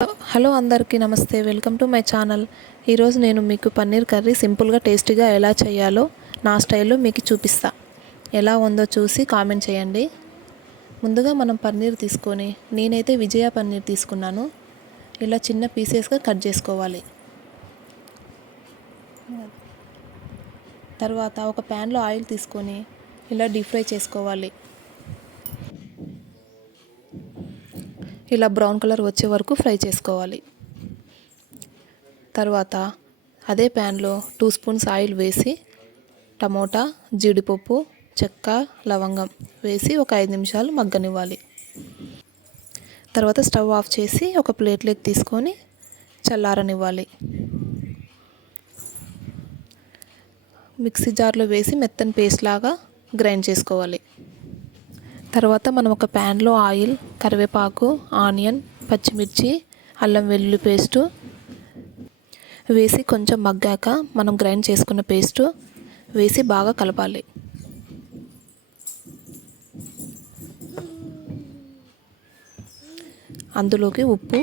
Hello అందరికీ నమస్తే, welcome to my channel. ఈరోజు నేను మీకు పన్నీర్ కర్రీ సింపుల్గా టేస్టీగా ఎలా చేయాలో నా స్టైల్లో మీకు చూపిస్తా. ఎలా ఉందో చూసి కామెంట్ చేయండి. ముందుగా మనం పన్నీర్ తీసుకొని, నేనైతే విజయ పన్నీర్ తీసుకున్నాను. ఇలా చిన్న పీసెస్గా కట్ చేసుకోవాలి. తర్వాత ఒక ప్యాన్లో ఆయిల్ తీసుకొని ఇలా డీప్ ఫ్రై చేసుకోవాలి. ఇలా బ్రౌన్ కలర్ వచ్చే వరకు ఫ్రై చేసుకోవాలి. తర్వాత అదే ప్యాన్లో 2 స్పూన్స్ ఆయిల్ వేసి టమోటా, జీడిపప్పు, చెక్క, లవంగం వేసి ఒక 5 నిమిషాలు మగ్గనివ్వాలి. తర్వాత స్టవ్ ఆఫ్ చేసి ఒక ప్లేట్లోకి తీసుకొని చల్లారనివ్వాలి. మిక్సీ జార్లో వేసి మెత్తని పేస్ట్ లాగా గ్రైండ్ చేసుకోవాలి. తర్వాత మనం ఒక ప్యాన్లో ఆయిల్, కరివేపాకు, ఆనియన్, పచ్చిమిర్చి, అల్లం వెల్లుల్లి పేస్టు వేసి కొంచెం మగ్గాక మనం గ్రైండ్ చేసుకున్న పేస్టు వేసి బాగా కలపాలి. అందులోకి ఉప్పు,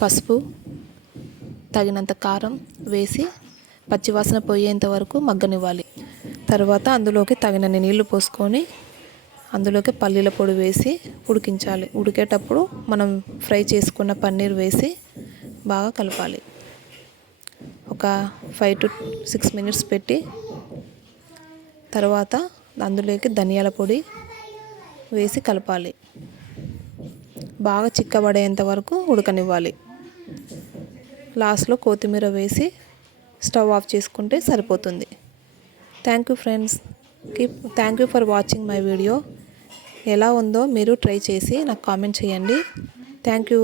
పసుపు, తగినంత కారం వేసి పచ్చివాసన పోయేంత వరకు మగ్గనివ్వాలి. తర్వాత అందులోకి తగినన్ని నీళ్లు పోసుకొని అందులోకి పల్లీల పొడి వేసి ఉడికించాలి. ఉడికేటప్పుడు మనం ఫ్రై చేసుకున్న పన్నీర్ వేసి బాగా కలపాలి. ఒక 5 to 6 మినిట్స్ పెట్టి తర్వాత అందులోకి ధనియాల పొడి వేసి కలపాలి. బాగా చిక్కబడేంత వరకు ఉడకనివ్వాలి. లాస్ట్లో కొత్తిమీర వేసి స్టవ్ ఆఫ్ చేసుకుంటే సరిపోతుంది. Thank you friends. Thank you for watching my video. ఎలా ఉందో మీరు ట్రై చేసి నాకు కామెంట్ చేయండి. Thank you.